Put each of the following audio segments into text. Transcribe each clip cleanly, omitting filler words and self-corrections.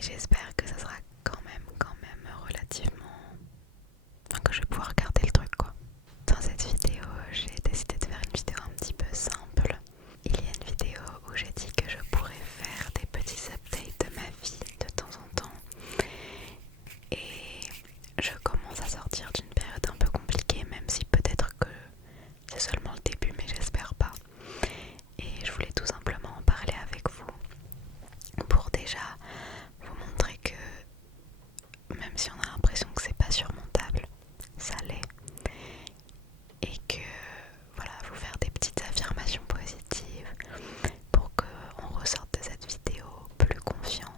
Et j'espère que ça sera quand même relativement... Enfin, que je vais pouvoir garder le truc quoi. Dans cette vidéo, j'ai décidé de faire une vidéo un petit peu simple. Il y a une vidéo où j'ai dit que je pourrais faire des petits updates de ma vie de temps en temps. Et je commence à sortir d'une période un peu compliquée, même si peut-être que c'est seulement le début, mais j'espère pas. Et je voulais tout simplement en parler avec vous pour déjà vous montrer que même si on a l'impression que c'est pas surmontable, ça l'est. Et que voilà, vous faire des petites affirmations positives pour qu'on ressorte de cette vidéo plus confiant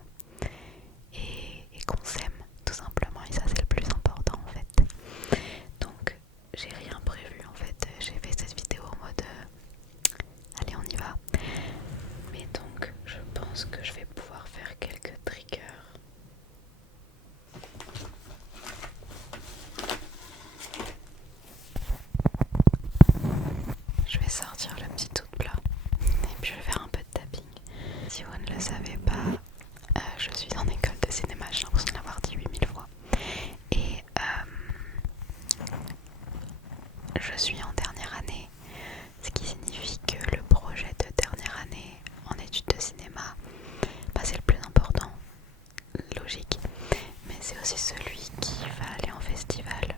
et qu'on s'aime tout simplement. Et ça c'est le plus important en fait. Donc j'ai rien prévu en fait, j'ai fait cette vidéo en mode allez on y va. Mais donc je pense que je vais pouvoir faire quelques triggers. Je vais sortir le petit tout plat et puis je vais faire un peu de tapping. Si vous ne le savez pas, je suis en école de cinéma, j'ai l'impression de l'avoir dit 8000 fois. Et je suis en dernière année, ce qui signifie que le projet de dernière année en études de cinéma, c'est le plus important, logique, mais c'est aussi celui qui va aller en festival.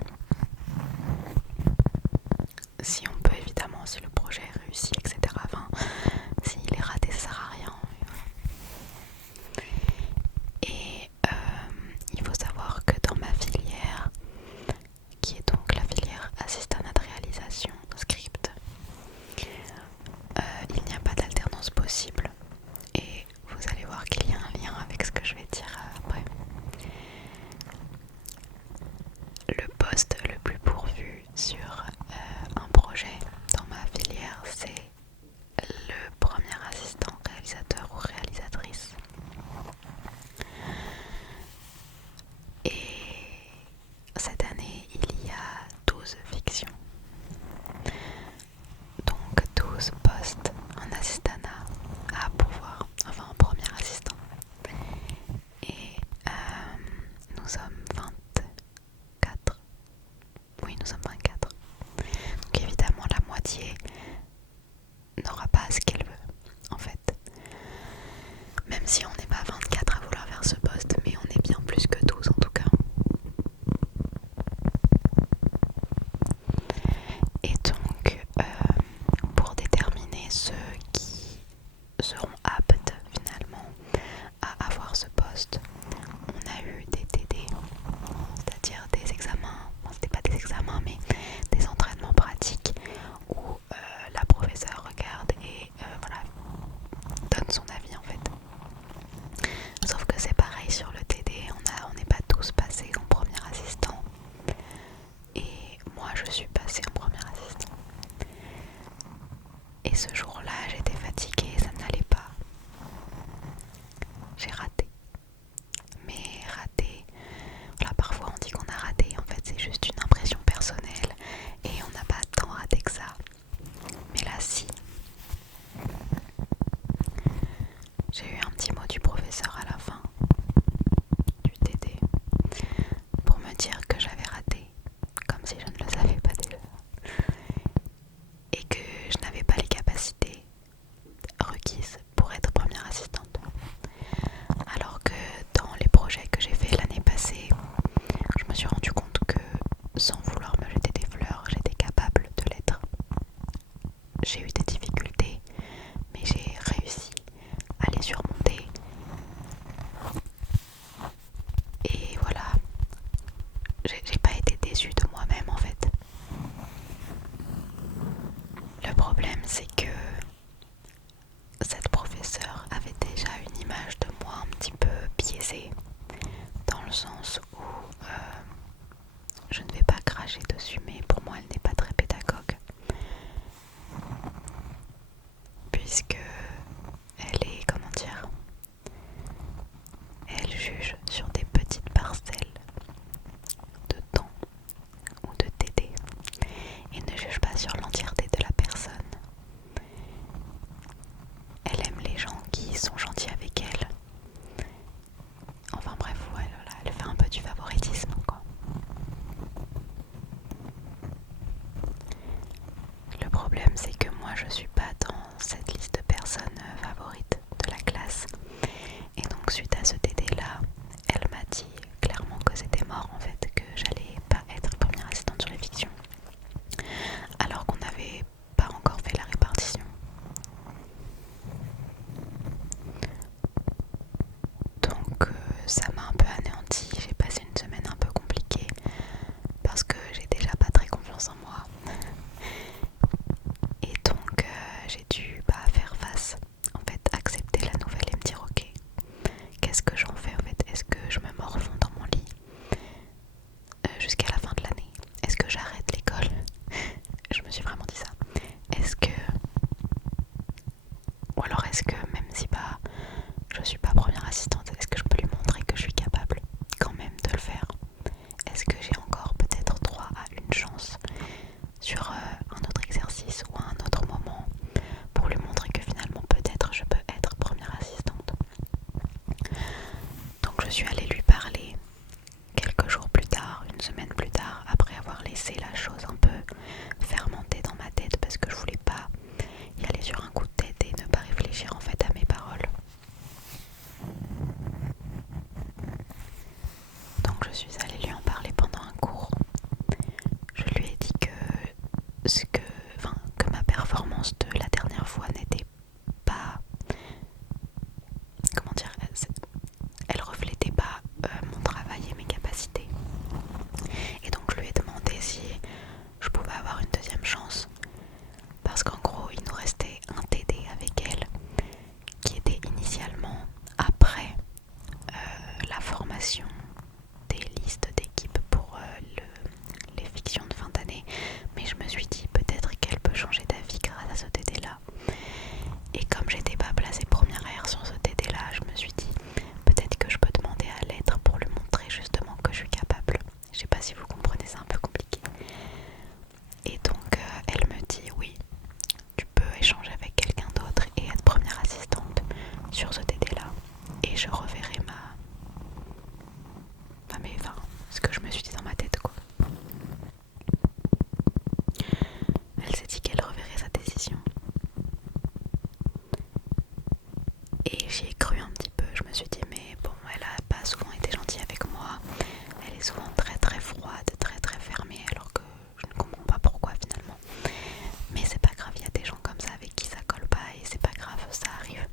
Si on peut évidemment, si le projet est réussi, etc. Enfin, s'il est raté, ça sert à rien. Et il faut savoir que dans ma filière, qui est donc la filière assistante de réalisation script, il n'y a pas d'alternance possible. Et vous allez voir qu'il y a un lien avec ce que je vais dire après. Le poste le plus pourvu sur un projet dans ma filière, c'est le premier assistant réalisateur ou réalisatrice. Et cette année, il y a 12 fictions. Donc 12 postes en assistanat à pourvoir, enfin en premier assistant. Et nous sommes 24. Oui, nous sommes 24. Donc évidemment, la moitié n'aura pas ce qu'elle veut, en fait. Même si on n'est pas 24 à vouloir faire ce poste, mais on est bien plus que 12 en tout cas. Et donc, pour déterminer ceux qui seront aptes finalement à avoir ce poste, on a eu des TD, c'est-à-dire des examens, c'était pas des examens mais des entraînements pratiques où la professeure regarde et voilà, donne son avis en fait. Sauf que c'est pareil sur le TD, on n'est pas tous passés en premier assistant et moi je suis passée en premier assistant. Et ce jour-là j'étais fatiguée, ça n'allait pas. J'ai raté. Mais raté, voilà, parfois on dit qu'on a raté, en fait c'est juste une impression personnelle et on n'a pas tant raté que ça. Mais là si. J'ai eu un petit mot du professeur à la fin du TD pour me dire que j'avais raté, comme si je ne le savais pas déjà, et que je n'avais pas les capacités requises pour être première assistante. Alors que dans les projets que j'ai fait l'année passée, je me suis rendu compte que sans vouloir me jeter des fleurs, j'étais capable de l'être. J'ai eu des difficultés, mais j'ai réussi à les surmonter. Et voilà, j'ai pas été déçue de moi-même en fait. Le problème c'est que cette professeure avait déjà une image de moi un petit peu biaisée, dans le sens où je ne vais pas cracher dessus, mais pour moi elle n'est pas très pédagogue, puisque elle est, comment dire, elle juge sur des petites parcelles suite à ce TD là, elle m'a dit clairement que c'était mort en fait, que j'allais pas être première assistante sur les fictions, alors qu'on n'avait pas encore fait la répartition. Donc ça m'a un peu anéanti, j'ai passé une semaine un peu compliquée parce que j'ai déjà pas très confiance en moi. Et donc j'ai dû faire face, en fait accepter la nouvelle et me dire ok, qu'est-ce que j'en fais en fait? Est-ce que je me morfonds dans mon lit jusqu'à la fin de l'année? Est-ce que j'arrête l'école? Je me suis vraiment dit ça. Est-ce que... Ou alors est-ce que même si je suis pas première assistante, est-ce que je peux lui montrer que je suis capable quand même de le faire? Est-ce que j'ai encore peut-être droit à une chance sur un autre exercice ou à un autre moment pour lui montrer que finalement peut-être je peux être première assistante? Donc je suis allée lui parler quelques jours plus tard, une semaine plus tard, après avoir laissé la chose un peu fermenter dans ma tête parce que je voulais pas y aller sur un coup de tête et ne pas réfléchir en fait à mes paroles. Donc je suis allée lui en parler pendant un cours. Je lui ai dit que ma performance de la dernière fois n'était pas, comment dire, elle reflétait pas mon travail et mes capacités. Et donc je lui ai demandé si je pouvais avoir une deuxième chance, parce qu'en gros il nous restait un TD avec elle qui était initialement après la formation des listes d'équipes pour les fictions de fin d'année, mais je me suis dit peut-être qu'elle peut changer d'avis grâce à ce TD là. Et comme j'étais pas placée première R sur ce TD là, je me suis dit peut-être que je peux demander à l'être pour lui montrer justement que je suis capable. Je sais pas si vous comprenez, c'est un peu compliqué. Et donc elle me dit oui, tu peux échanger avec quelqu'un d'autre et être première assistante sur ce TD là, et je reverrai ce que je me suis dit dans ma tête quoi. Elle s'est dit qu'elle reverrait sa décision. Et j'y ai cru un petit peu, je me suis dit mais bon, elle a pas souvent été gentille avec moi, elle est souvent très très froide, très très fermée, alors que je ne comprends pas pourquoi finalement. Mais c'est pas grave, il y a des gens comme ça avec qui ça colle pas et c'est pas grave, ça arrive.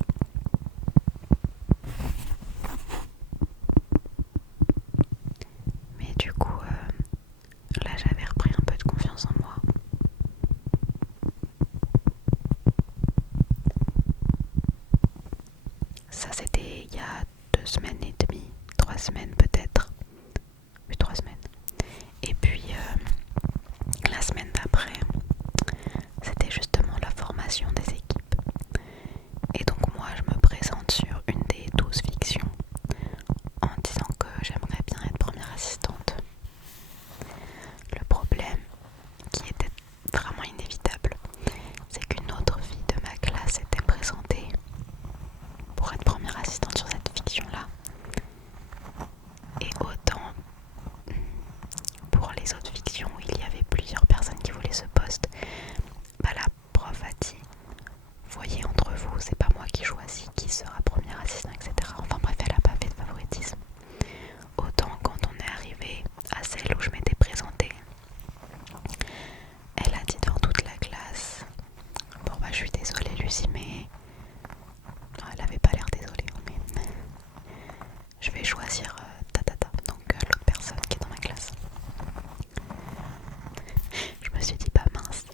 Mais du coup, là j'avais repris un peu de confiance en moi. Ça c'était il y a 2 semaines et demie, 3 semaines peut-être. Oui, 3 semaines. Et puis la semaine d'après, c'était justement la formation des équipes. Et donc moi je me présente sur une des 12 fictions en disant que j'aimerais bien être première assistante. Le problème, qui était vraiment inévitable, c'est qu'une autre fille de ma classe était présentée pour être première assistante sur cette fiction-là. Et autant pour les autres fictions où il y avait plusieurs personnes qui voulaient ce poste, la prof a dit voyez entre vous, c'est pas moi qui choisis qui sera première assistante, etc. Enfin bref, elle a pas fait de favoritisme. Autant quand on est arrivé à celle où je m'étais présentée, elle a dit devant toute la classe bon je suis désolée Lucie, mais non, elle avait pas l'air désolée, mais je vais choisir donc l'autre personne qui est dans ma classe. Je me suis dit mince,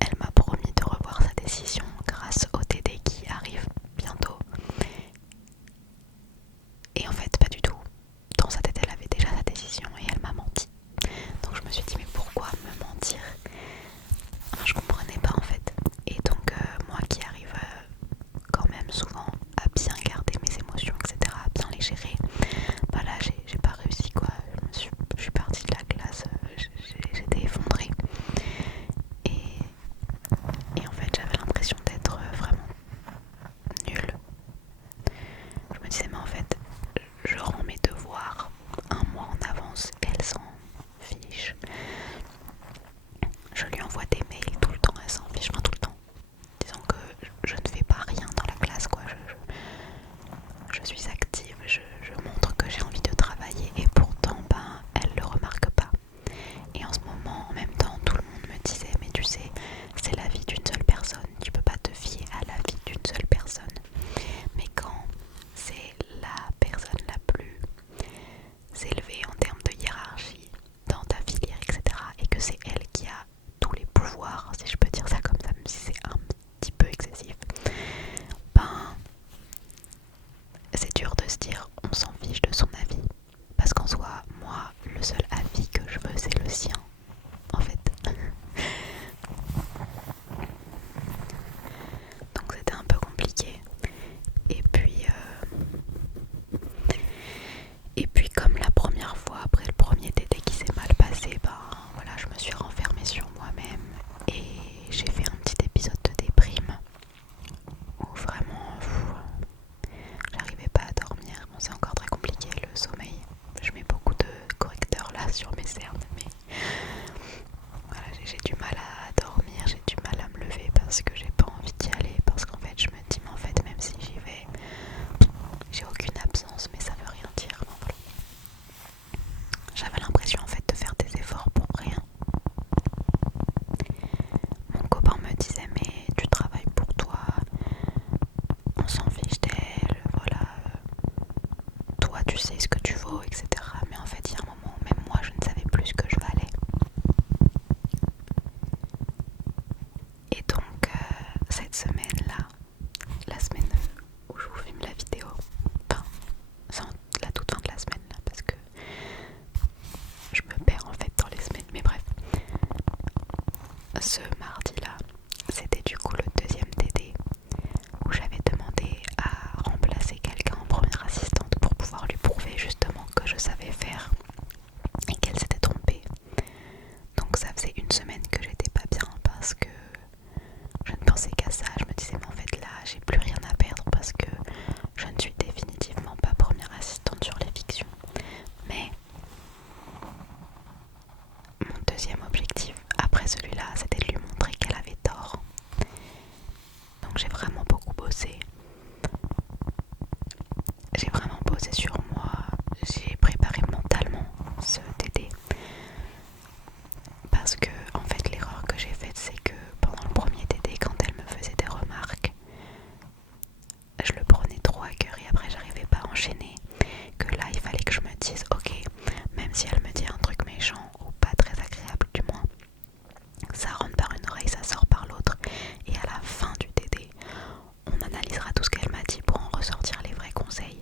elle m'a promis de revoir sa décision grâce au TD qui arrive bientôt. Et en fait pas du tout. Dans sa tête elle avait déjà sa décision et elle m'a menti. Donc je me suis dit mais pourquoi me mentir? Je comprenais pas en fait. Et donc moi qui arrive quand même souvent à bien garder mes émotions, etc., à bien se dire on s'en fiche de son avis. Parce qu'en soi, moi, le seul avis que je veux, c'est le sien, en fait. Donc c'était un peu compliqué. Et puis comme la première fois, après le premier tété qui s'est mal passé, voilà, je me suis renfermée sur moi-même et j'ai fait un petit épisode de déprime où vraiment j'arrivais pas à dormir. Bon, c'est encore très compliqué le sommeil. Je mets beaucoup de correcteurs là sur mes cernes, mais voilà, j'ai du mal à dormir, j'ai du mal à me lever parce que j'ai pas envie d'y aller, parce qu'en fait je me dis mais en fait même si j'y vais, j'ai aucune absence, mais ça veut rien dire. Enfin, voilà. J'avais l'impression en fait de faire des efforts pour rien. Mon copain me disait mais tu travailles pour toi, on s'en fiche d'elle, voilà, toi tu sais ce que tu vaux, etc. Mais en fait il y a un moment où même moi je ne savais plus ce que je valais. Et donc cette semaine-là, la semaine où je vous filme la vidéo, enfin c'est la toute fin de la semaine là parce que je me perds en fait dans les semaines, mais bref. Ce mardi-là, c'était du coup le deuxième TD où j'avais demandé à remplacer quelqu'un en première assistante pour pouvoir lui prouver justement que je savais faire et qu'elle s'était trompée. Donc ça faisait une semaine que j'étais pas bien parce que je ne pensais qu'à ça. Je me disais mais en fait là j'ai plus rien à perdre parce que je ne suis définitivement pas première assistante sur les fictions. Mais mon deuxième objectif après celui-là, c'était de lui montrer qu'elle avait tort. Donc j'ai vraiment beaucoup bossé. J'ai vraiment bossé sur moi. J'ai préparé mentalement ce TD. Parce que en fait l'erreur que j'ai faite, c'est que pendant le premier TD, quand elle me faisait des remarques, je le prenais trop à cœur et après j'arrivais pas à enchaîner. Que là il fallait que je me dise ok, même si elle me dit un truc méchant ou pas très agréable du moins, ça rentre par une oreille, ça sort par l'autre. Et à la fin du TD, on analysera tout ce qu'elle m'a dit pour en ressortir les vrais conseils.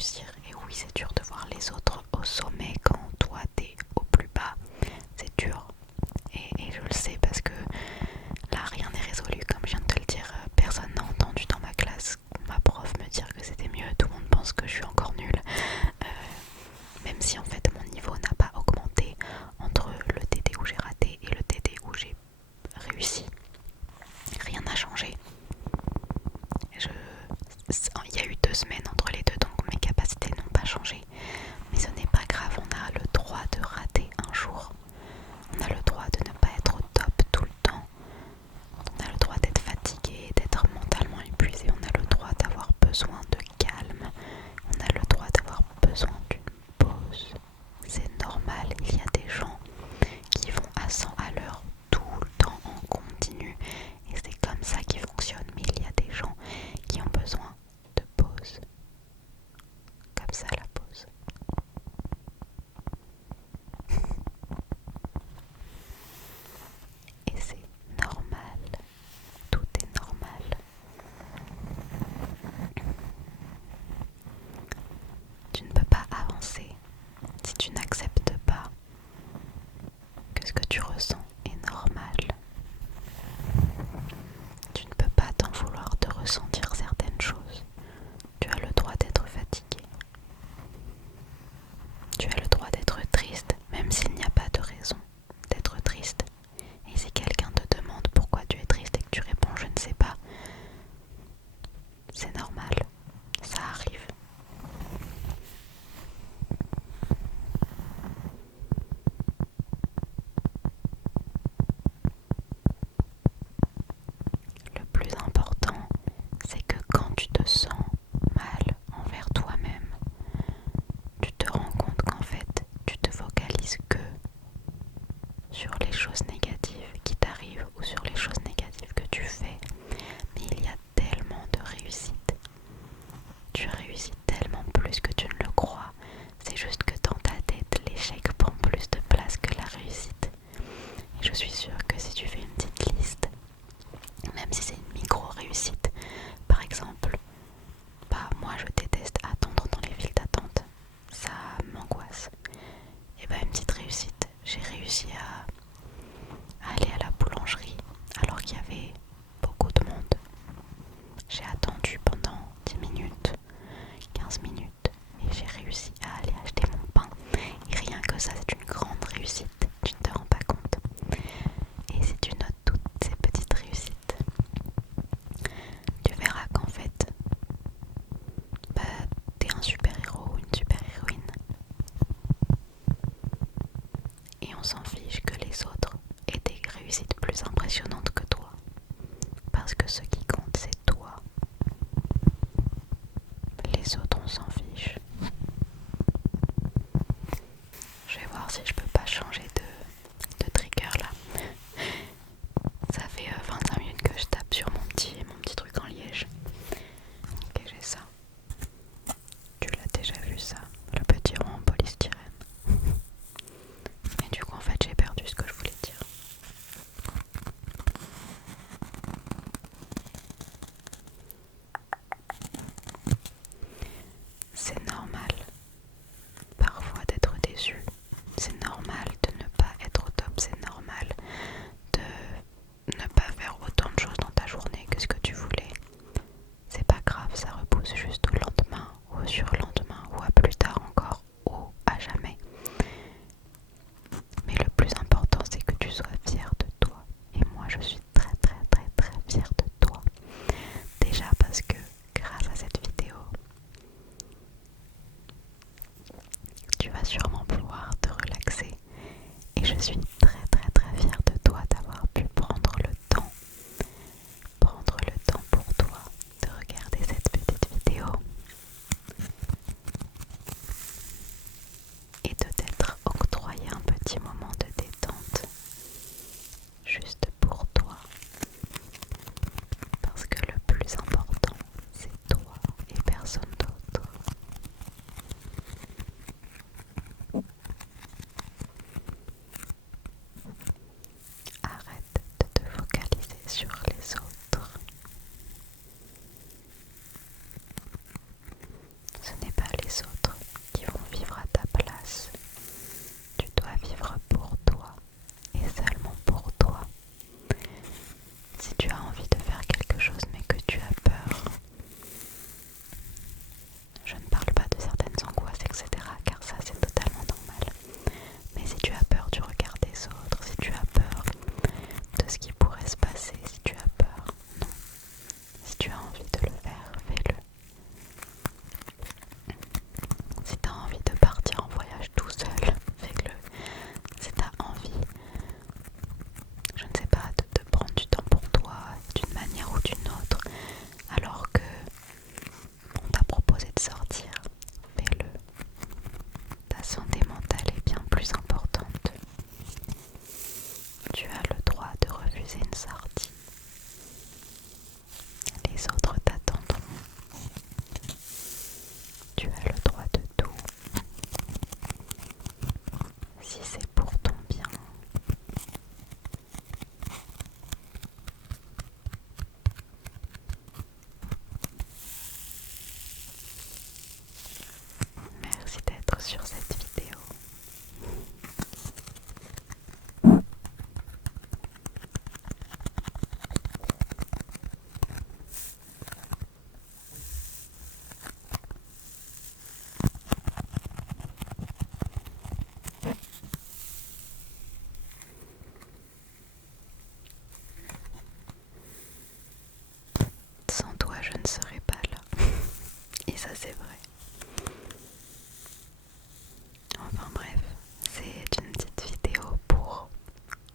réussir. Et oui, c'est dur de voir les autres au sommet quand toi t'es au plus bas. C'est dur. Et je le sais parce que là rien n'est résolu. Comme je viens de te le dire, personne n'a entendu dans ma classe ma prof me dire que c'était mieux. Tout le monde pense que je suis encore nulle. Même si en fait mon niveau n'a pas augmenté entre le TD où j'ai raté et le TD où j'ai réussi. Rien n'a changé. Il y a eu 2 semaines entre les deux, donc mes capacités n'ont pas changé. Mais ce n'est pas grave, on a le droit de rater un jour. On a le droit de ne pas être au top tout le temps. On a le droit d'être fatigué, d'être mentalement épuisé. On a le droit d'avoir besoin de calme. On a le droit d'avoir besoin d'une pause. C'est normal, il y a des gens qui vont à 100 à l'heure tout le temps en continu. Et c'est comme ça qu'ils fonctionnent. Mais il y a des gens qui ont besoin de pause. Comme ça, la pause. Et c'est normal. Tout est normal. Tu ne peux pas avancer si tu n'acceptes pas que ce que tu ressens est normal. Tu ne peux pas t'en vouloir de ressentir certaines choses. Tu as le droit d'être fatigué. Tu as le droit d'être triste, même s'il n'y a pas de raison d'être triste. Et si quelqu'un te demande pourquoi tu es triste et que tu réponds je ne sais pas, c'est normal, ça arrive. Le plus important, c'est que quand tu te sens mal envers toi-même, tu te rends compte qu'en fait, tu te focalises que sur les choses négatives qui t'arrivent ou sur les choses négatives que tu fais. Mais il y a tellement de réussite. Tu réussis tellement plus que tu ne le crois. C'est juste que dans ta tête, l'échec prend plus de place que la réussite. Et je suis sûre que si tu fais une petite liste, même si c'est une micro-réussite, par exemple, moi je déteste attendre dans les files d'attente. Ça m'angoisse. Et une petite réussite. J'ai réussi à aller à la boulangerie alors qu'il y avait beaucoup de monde. J'ai attendu pendant 10 minutes, 15 minutes et j'ai réussi à aller acheter mon pain. Et rien que ça, c'est une grande réussite. Tu ne te rends pas compte. Et si tu notes toutes ces petites réussites, tu verras qu'en fait, t'es un super-héros ou une super-héroïne. Et on s'en fiche que les autres aient des réussites plus impressionnantes que toi. Parce que ce qui compte, c'est toi. Les autres, on s'en fiche. Je vais voir si je ne serai pas là. Et ça c'est vrai. Enfin bref, c'est une petite vidéo pour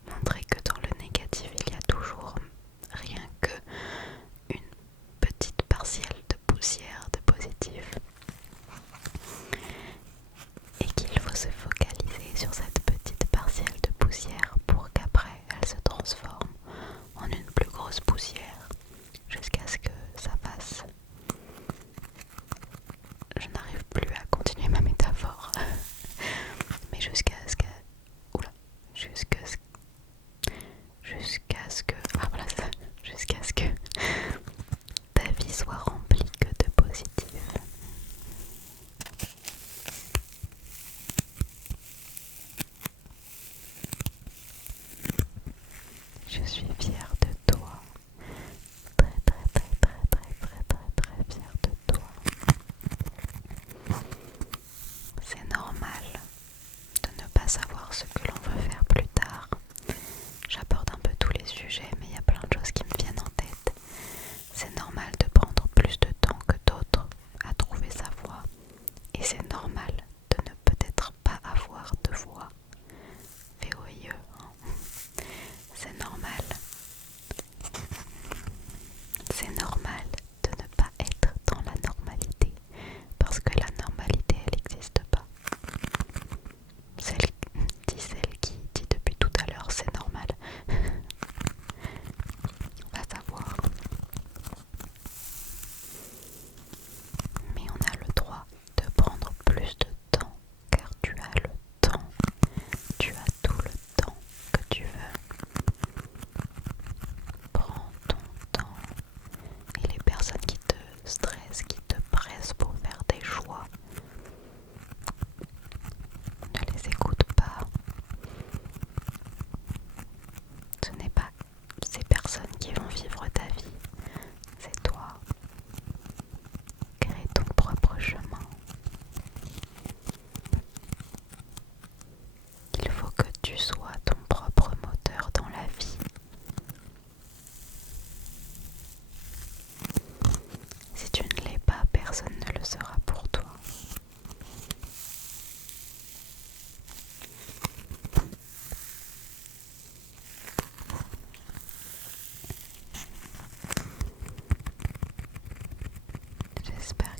montrer que dans le négatif il y a toujours rien que une petite partielle de poussière de positif. Et qu'il faut se focaliser sur cette petite partielle de poussière pour qu'après elle se transforme en une plus grosse poussière jusqu'à ce que ça fasse. Je n'arrive plus à continuer ma métaphore. Mais jusqu'à ce que... Oula. Jusqu'à ce que... Ah voilà ça. Jusqu'à ce que ta vie soit remplie que de positif. Je suis fière de toi. Très fière de toi. C'est normal de ne pas savoir ce que l'on veut faire plus tard. J'aborde un peu tous les sujets, mais il y a plein de choses qui me viennent en tête. C'est normal de prendre plus de temps que d'autres à trouver sa voie. Et c'est normal de ne peut-être pas avoir de voix. VOIE, hein. C'est normal. C'est normal de ne pas être dans la normalité. Parce que la normalité, elle n'existe pas. Celle qui dit depuis tout à l'heure, c'est normal. Va savoir. Mais on a le droit de prendre plus de temps, car tu as le temps. Tu as tout le temps que tu veux. Prends ton temps. Et les personnes qui te stressent, qui te pressent pour faire des choix, ne les écoute pas. Ce n'est pas ces personnes qui vont vivre ta vie, c'est toi. Crée ton propre chemin. Il faut que tu sois ton propre moteur dans la vie. Si tu ne l'es pas, personne ne le sera pour toi. J'espère